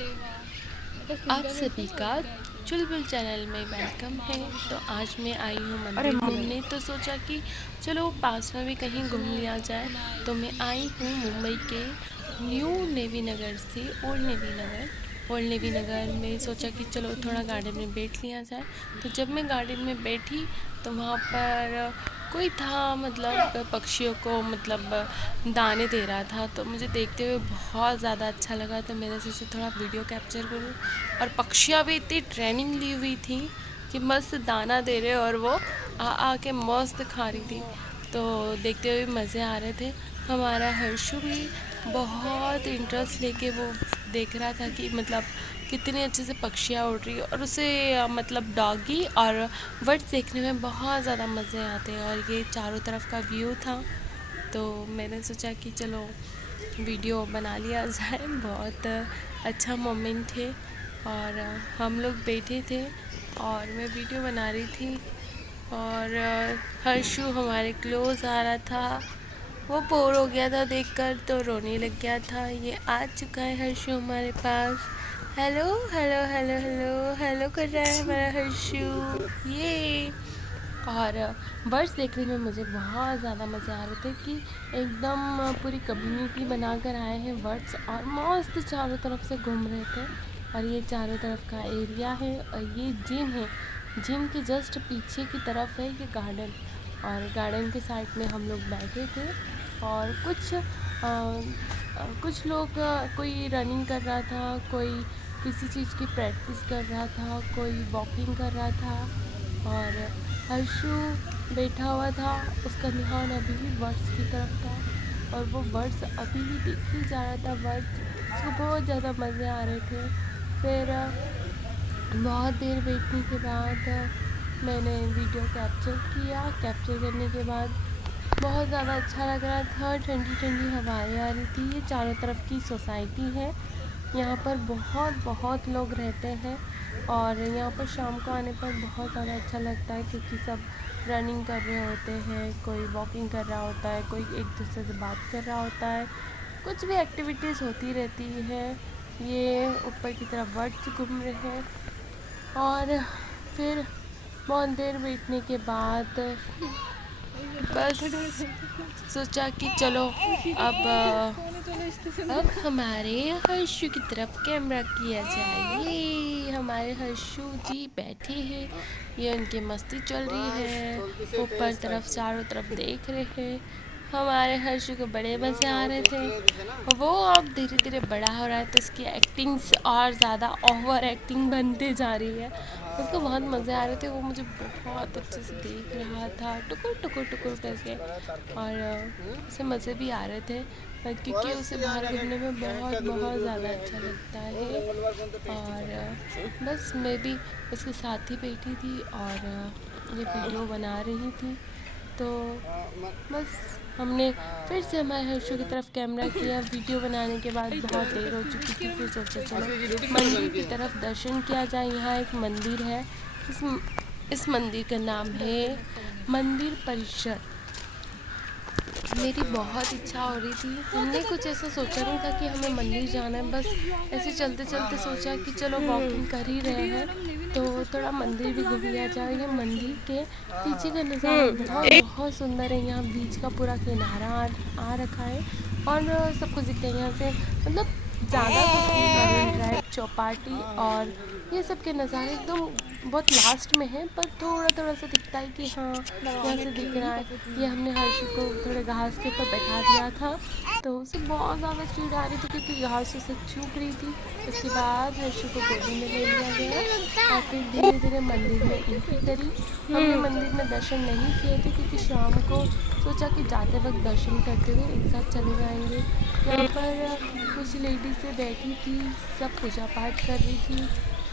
आप सभी का चुलबुल चैनल में वेलकम है। तो आज मैं आई हूँ मंदिर घूमने, तो सोचा कि चलो पास में भी कहीं घूम लिया जाए। तो मैं आई हूँ मुंबई के न्यू नेवी नगर से ओल्ड नेवी नगर में। सोचा कि चलो थोड़ा गार्डन में बैठ लिया जाए। तो जब मैं गार्डन में बैठी तो वहाँ पर कोई था, मतलब पक्षियों को मतलब दाने दे रहा था। तो मुझे देखते हुए बहुत ज़्यादा अच्छा लगा, तो मैंने सोचा थोड़ा वीडियो कैप्चर करूँ। और पक्षियाँ भी इतनी ट्रेनिंग ली हुई थी कि मस्त दाना दे रहे और वो आ के मस्त खा रही थी। तो देखते हुए मज़े आ रहे थे। हमारा हर्षु भी बहुत इंटरेस्ट लेके वो देख रहा था कि मतलब कितने अच्छे से पक्षियाँ उड़ रही है। और उसे मतलब डॉगी और बर्ड्स देखने में बहुत ज़्यादा मज़े आते हैं। और ये चारों तरफ का व्यू था, तो मैंने सोचा कि चलो वीडियो बना लिया जाए। बहुत अच्छा मोमेंट है। और हम लोग बैठे थे और मैं वीडियो बना रही थी। और हर्षु हमारे क्लोज आ रहा था। वो बोर हो गया था देखकर, तो रोने लग गया था। ये आ चुका है हर्षु हमारे पास। Hello hello hello hello hello कर रहा है हमारा हर्षु। ये और बर्ड्स देखने में मुझे बहुत ज़्यादा मज़े आ रहे थे कि एकदम पूरी कम्युनिटी बनाकर आए हैं बर्ड्स, और मस्त चारों तरफ से घूम रहे थे। और ये चारों तरफ का एरिया है, और ये जिम है। जिम के जस्ट पीछे की तरफ है ये गार्डन। और गार्डन के साइड में हम लोग बैठे थे। और कुछ लोग कोई रनिंग कर रहा था, कोई किसी चीज़ की प्रैक्टिस कर रहा था, कोई वॉकिंग कर रहा था। और हर्षु बैठा हुआ था, उसका ध्यान अभी भी बर्ड्स की तरफ था। और वो बर्ड्स अभी भी देख ही जा रहा था। बर्ड्स उसको बहुत ज़्यादा मज़े आ रहे थे। फिर बहुत देर बैठने के बाद मैंने वीडियो कैप्चर किया। कैप्चर करने के बाद बहुत ज़्यादा अच्छा लग रहा था। ठंडी ठंडी हवाएं आ रही थी। ये चारों तरफ की सोसाइटी है। यहाँ पर बहुत लोग रहते हैं। और यहाँ पर शाम को आने पर बहुत ज़्यादा अच्छा लगता है, क्योंकि सब रनिंग कर रहे होते हैं, कोई वॉकिंग कर रहा होता है, कोई एक दूसरे से बात कर रहा होता है, कुछ भी एक्टिविटीज़ होती रहती है। ये ऊपर की तरफ बर्ड्स घूम रहे हैं। और फिर बहुत देर बैठने के बाद बस सोचा कि चलो अब हमारे हर्षु की तरफ कैमरा किया जाए। ये हमारे हर्षु जी बैठे हैं, ये उनकी मस्ती चल रही है। ऊपर तरफ चारों तरफ देख रहे हैं। हमारे हर्षु को बड़े मज़े आ रहे थे। वो अब धीरे धीरे बड़ा हो रहा है, तो उसकी एक्टिंग्स और ज़्यादा ओवर एक्टिंग बनते जा रही है। उसको बहुत मज़े आ रहे थे। वो मुझे बहुत अच्छे से देख रहा था, टुकुर टुकुर टुकुर करके। और उसे मज़े भी आ रहे थे, क्योंकि उसे बाहर घूमने में बहुत ज़्यादा अच्छा लगता है। और बस मैं भी उसके साथ ही बैठी थी और ये वीडियो बना रही थी। तो बस हमने फिर से हमारे हर्षु की तरफ कैमरा किया। वीडियो बनाने के बाद बहुत देर हो चुकी थी। फिर सोचा चलो मंदिर की तरफ दर्शन किया जाए। यहाँ एक मंदिर है। इस मंदिर का नाम है मंदिर परिसर। मेरी बहुत इच्छा हो रही थी। हमने कुछ ऐसा सोचा नहीं था कि हमें मंदिर जाना है। बस ऐसे चलते चलते सोचा कि चलो वॉकिंग कर ही रहे हैं, तो थोड़ा मंदिर भी घूम लिया जाए। ये मंदिर के पीछे का नज़ारा बहुत सुंदर है। यहाँ बीच का पूरा किनारा आ रखा है। और सब कुछ दिखता है यहाँ से, मतलब ज़्यादा कुछ नहीं, मरीन ड्राइव, चौपाटी और ये सब के नज़ारे एकदम बहुत लास्ट में है। पर थोड़ा सा दिखता है कि हाँ यहाँ से दिख रहा है। ये हमने हर्षु को थोड़े घास के ऊपर बैठा दिया था, तो उसे बहुत ज़्यादा चिढ़ आ रही थी, क्योंकि घास उसे चूक रही थी। उसके बाद हर्षु को गोदी में ले लिया गया और फिर धीरे धीरे मंदिर में एंट्री करी। हमने मंदिर में दर्शन नहीं किए थे, क्योंकि शाम को सोचा कि जाते वक्त दर्शन करते हुए एक साथ चले जाएंगे। यहाँ पर कुछ लेडीज़ें बैठी थी, सब पूजा पाठ कर रही थी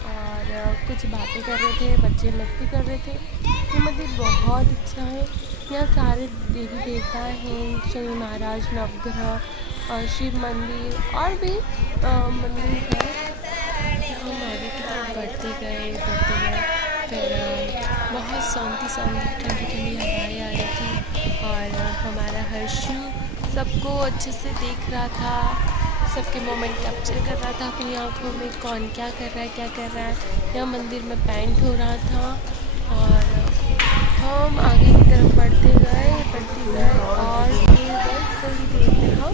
और कुछ बातें कर रहे थे, बच्चे मस्ती कर रहे थे। ये मंदिर बहुत अच्छा है। यहाँ सारे देवी देवता हैं, शनि महाराज, नवग्रह और शिव मंदिर और भी मंदिर है। हम आगे की तरफ बढ़ते गए। फिर बहुत शांति ठंडी ठंडी हवाएं आ रही थी। और हमारा हर्षु सबको अच्छे से देख रहा था। सबके मोमेंट कैप्चर कर रहा था अपनी आँखों में, कौन क्या कर रहा है क्या कर रहा है। यहाँ मंदिर में पेंट हो रहा था और हम आगे की तरफ बढ़ते गए और फिर बस थोड़ी देर में हम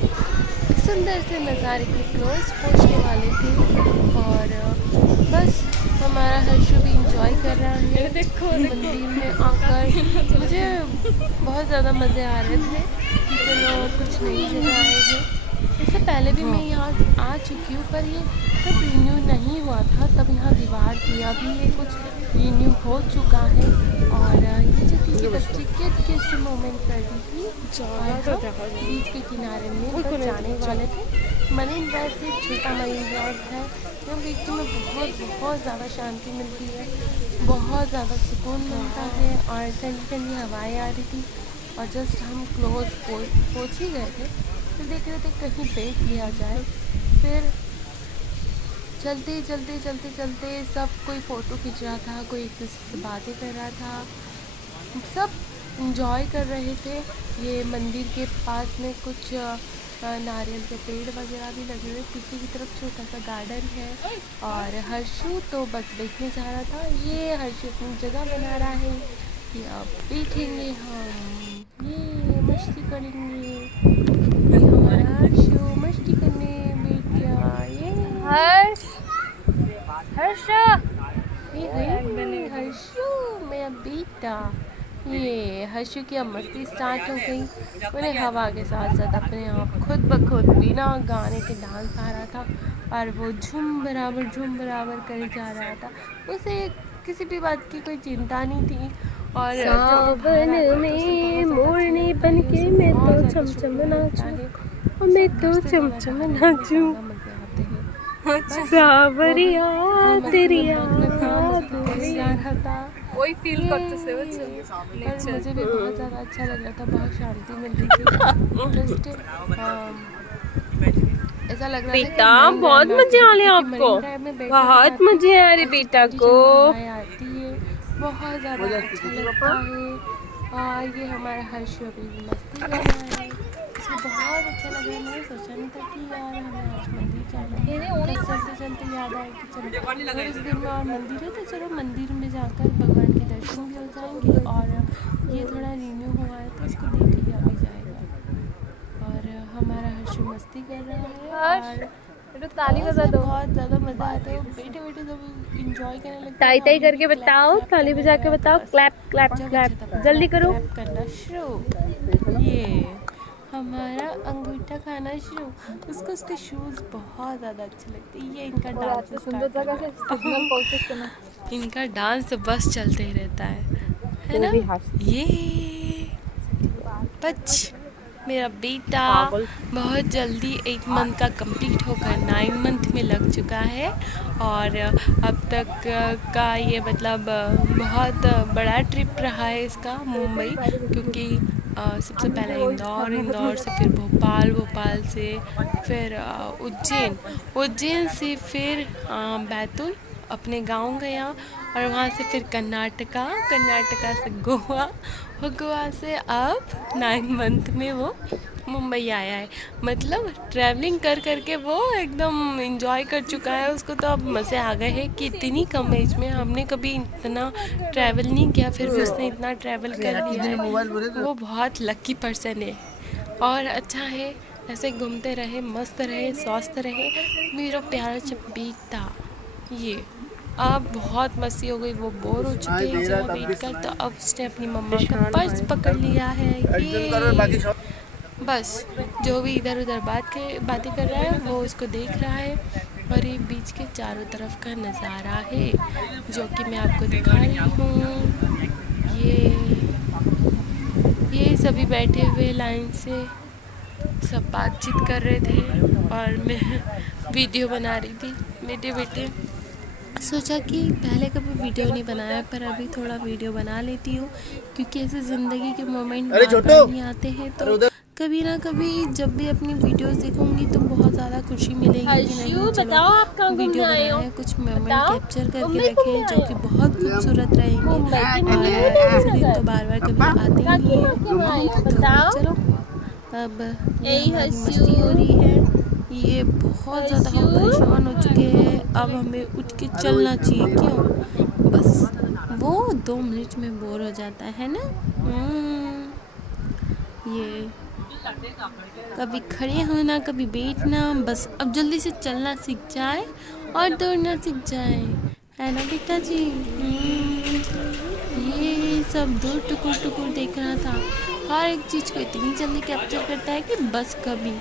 सुंदर से नज़ारे के क्लोज पहुँचने वाले थे। और बस हमारा हर्षु भी इंजॉय कर रहा है। देखो मंदिर में आकर मुझे बहुत ज़्यादा मज़े आ रहे थे कि चलो कुछ नई जगह आए हैं। इससे पहले भी मैं यहाँ आ चुकी हूँ, पर ये तब रिन्यू नहीं हुआ था, तब यहाँ दीवार थी। अभी ये कुछ रिन्यू हो चुका है। और ये जो किसी बच्चे के से मोमेंट कर रही थी बीच के किनारे में बस जाने वाले थे। मरीन ड्राइव से छोटा मरीन ड्राइव है, जो बीच में बहुत ज़्यादा शांति मिलती है, बहुत ज़्यादा सुकून मिलता है और ठंडी ठंडी हवाएँ आ रही थी। और जस्ट हम क्लोज पहुँच ही गए थे, तो देख रहे थे कहीं बैठ लिया जाए। फिर चलते सब कोई फ़ोटो खींच रहा था, कोई एक दूसरे से बातें कर रहा था, सब इंजॉय कर रहे थे। ये मंदिर के पास में कुछ नारियल के पेड़ वगैरह भी लगे हुए, पीछे की तरफ छोटा सा गार्डन है। और हर्षु तो बस बैठने जा रहा था। ये हर्षु अपनी जगह बना रहा है कि अब बैठेंगे हम, ये मस्ती करेंगे। हर्षु मस्ती करने बैठ गया। ये हर्षु मेरा बेटा। ये हर्षु की अब मस्ती स्टार्ट हो गई। उन्हें हवा के साथ साथ अपने आप खुद ब खुद बिना गाने के डांस आ रहा था और वो झूम बराबर करे जा रहा था। उसे किसी भी बात की कोई चिंता नहीं थी। और सावन में मोरनी बनके मैं तो चमचम नाचूं, मैं तो चमचम नाचूं, सावरिया तेरी याद था। वही फील करते से मुझे भी बहुत ज़्यादा अच्छा लग रहा था, बहुत शांति मिल रही थी। ऐसा लग रहा बेटा बहुत मजे आ रहे आपको, बहुत मजे आ रहे बेटा को, आती है, बहुत ज़्यादा अच्छा लगता है। और ये हमारा हर्षु अभी भी मस्ती कर रहा है, इसको बहुत अच्छा लग रहा है। मैंने सोचा नहीं था कि यार हमें आज मंदिर जाना है, बस चलते याद आया कि चलो अगर इस दिन में और मंदिर है तो चलो मंदिर में जाकर भगवान के दर्शन भी हो जाएंगे। और ये थोड़ा रिन्यू हुआ है तो इसको देख लिया भी जाएगा। और हमारा हर्षु मस्ती कर रहा है और ताली बजा दो, बहुत ज़्यादा मज़ा आता है। बैठे सब इंजॉय करने लगते हैं। ताई करके बताओ, ताली बजा के बताओ, क्लैप क्लैप क्लैप, जल्दी करो, करना शुरू। ये हमारा अंगूठा खाना शुरू। उसको उसके शूज़ बहुत ज़्यादा अच्छे लगते हैं। ये इनका डांस इनका डांस तो बस चलते ही रहता है ना। ये बच मेरा बेटा बहुत जल्दी 8 मंथ का कंप्लीट होकर 9 मंथ में लग चुका है। और अब तक का ये मतलब बहुत बड़ा ट्रिप रहा है इसका मुंबई, क्योंकि सबसे पहले इंदौर से फिर भोपाल से फिर उज्जैन से फिर बैतूल अपने गांव गया और वहाँ से फिर कर्नाटका से गोवा से अब 9 मंथ में वो मुंबई आया है। मतलब ट्रैवलिंग कर के वो एकदम एंजॉय कर चुका है। उसको तो अब मज़े आ गए हैं कि इतनी कम एज में हमने कभी इतना ट्रैवल नहीं किया, फिर भी उसने इतना ट्रैवल कर लिया है। वो बहुत लकी पर्सन है और अच्छा है, ऐसे घूमते रहे, मस्त रहे, स्वस्थ रहे मेरा प्यारा बेटा। ये अब बहुत मस्ती हो गई, वो बोर हो चुके हैं जगह बैठ कर, तो अब उसने अपनी मम्मा का पर्स पकड़ लिया है। ये बस जो भी इधर उधर बातें कर रहा है वो उसको देख रहा है। और ये बीच के चारों तरफ का नज़ारा है जो कि मैं आपको दिखा रही हूँ। ये सभी बैठे हुए लाइन से सब बातचीत कर रहे थे और मैं वीडियो बना रही थी। बेटे सोचा कि पहले कभी वीडियो नहीं बनाया, पर अभी थोड़ा वीडियो बना लेती हूँ, क्योंकि ऐसे ज़िंदगी के मोमेंट बार नहीं आते हैं। तो कभी ना कभी जब भी अपनी वीडियोस देखूंगी तो बहुत ज़्यादा खुशी मिलेगी कि नहीं चलो वीडियो बनाए, कुछ मोमेंट कैप्चर करके रखे जो कि बहुत खूबसूरत रहेंगे। और ऐसे दिन तो बार कभी आते ही नहीं है। तो चलो अब ये हमारी मस्ती हो रही है ये बहुत ज़्यादा हम परेशान हो चुके हैं, अब हमें उठ के चलना चाहिए। क्यों? बस वो 2 मिनट में बोर हो जाता है ना। ये कभी खड़े होना कभी बैठना, बस अब जल्दी से चलना सीख जाए और दौड़ना सीख जाए, है ना बेटा जी। ये सब दूर टुकुर टुकुर देख रहा था, हर एक चीज़ को इतनी जल्दी कैप्चर करता है कि बस कभी।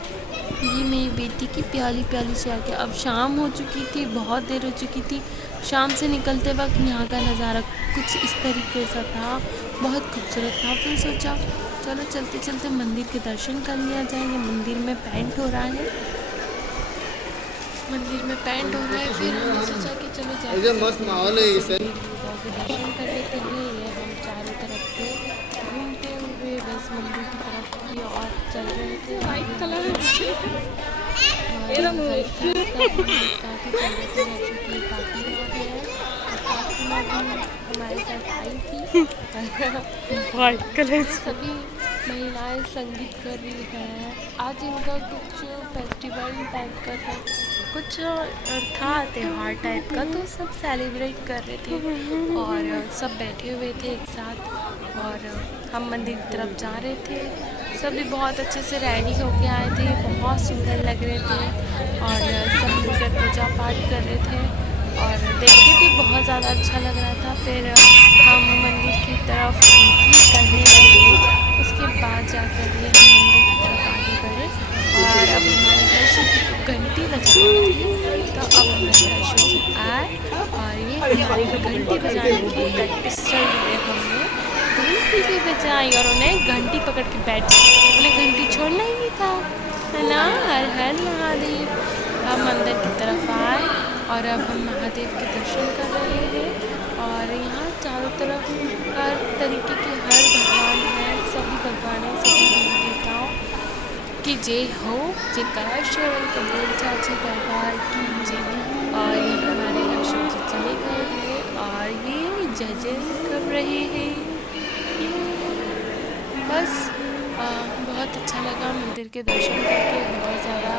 ये मेरी बेटी की प्याली प्याली से आके अब शाम हो चुकी थी, बहुत देर हो चुकी थी। शाम से निकलते वक्त यहाँ का नज़ारा कुछ इस तरीके से था, बहुत खूबसूरत था। फिर सोचा चलो चलते चलते मंदिर के दर्शन कर लिया जाए। ये मंदिर में पेंट हो रहा है, मंदिर में पेंट हो रहा है। फिर हमने सोचा कि चलो जाते मस्त माहौल है इसे दर्शन कर लेते हैं। ये हम चारों तरफ से घूमते हुए बस मंदिर की तरफ की और चल रहे थे। वाइट कलर हमारे साथ आई थी। वाइट कलर सभी महिलाएं संगीत कर रही हैं। आज इनका कुछ फेस्टिवल टाइप का था, कुछ था त्यौहार टाइप का, तो सब सेलिब्रेट कर रहे थे और सब बैठे हुए थे एक साथ। और हम मंदिर की तरफ जा रहे थे। सभी बहुत अच्छे से रेडी होके आए थे, बहुत सुंदर लग रहे थे और सब मिलकर पूजा पाठ कर रहे थे और देख के भी बहुत ज़्यादा अच्छा लग रहा था। फिर हम मंदिर की तरफ एंट्री करने लगे। उसके बाद जाकर ये हम मंदिर की तरफ आगे बढ़े और अब हमारे हर्षू जी को घंटी बजानी थी, तो अब हमारे हर्षू जी आए और ये हमारी घंटी बजाने की प्रैक्टिस चल रही है। हमने घंटी भी बजाई और उन्हें घंटी पकड़ के बैठ गए। उन्हें घंटी छोड़ना ही नहीं था, है ना। हर हर महादेव। हम मंदिर की तरफ आए और अब हम महादेव के दर्शन कर रहे हैं और यहाँ चारों तरफ हर तरीके के हर भगवान हैं, सभी भगवान हैं, सभी देवी देवताओं की जय हो, जयकार श्रवण कबूल चाची दरबार की जय। और ये हमारे हर्षू जी चले गए हैं और ये जय जय कर रहे हैं। ये बस बहुत अच्छा लगा मंदिर के दर्शन करके, बहुत ज़्यादा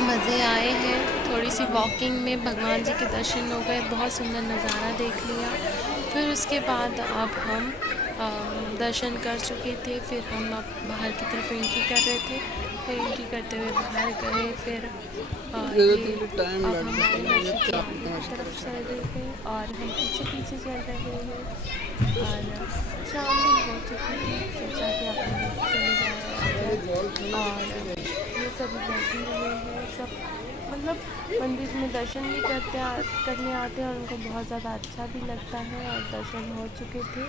मज़े आए हैं। थोड़ी सी वॉकिंग में भगवान जी के दर्शन हो गए, बहुत सुंदर नज़ारा देख लिया। फिर उसके बाद अब हम दर्शन कर चुके थे। फिर हम अब बाहर की तरफ एंट्री कर रहे थे। फिर एंट्री करते हुए बाहर गए। फिर अब हमारे तरफ चल रहे थे और हम पीछे पीछे चल रहे हैं और शाम भी हो चुकी थी। सोचा कि अपने चले जाए और ये सभी बैठे हुए हैं। सब मतलब मंदिर में दर्शन भी करने आते हैं और उनको बहुत ज़्यादा अच्छा भी लगता है। और दर्शन हो चुके थे,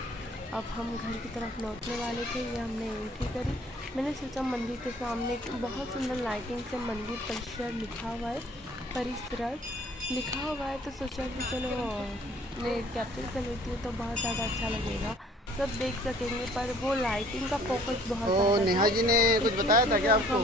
अब हम घर की तरफ लौटने वाले थे। ये हमने एंट्री करी। मैंने सोचा मंदिर के सामने बहुत सुंदर लाइटिंग से मंदिर परिसर लिखा हुआ है, परिसर लिखा हुआ है, तो सोचा कि चलो मैं कैप्चर कर लेती हूँ तो बहुत ज़्यादा अच्छा लगेगा, सब देख सकेंगे। पर वो लाइटिंग का फोकस बहुत तो नेहा जी ने कुछ बताया था क्या आपको?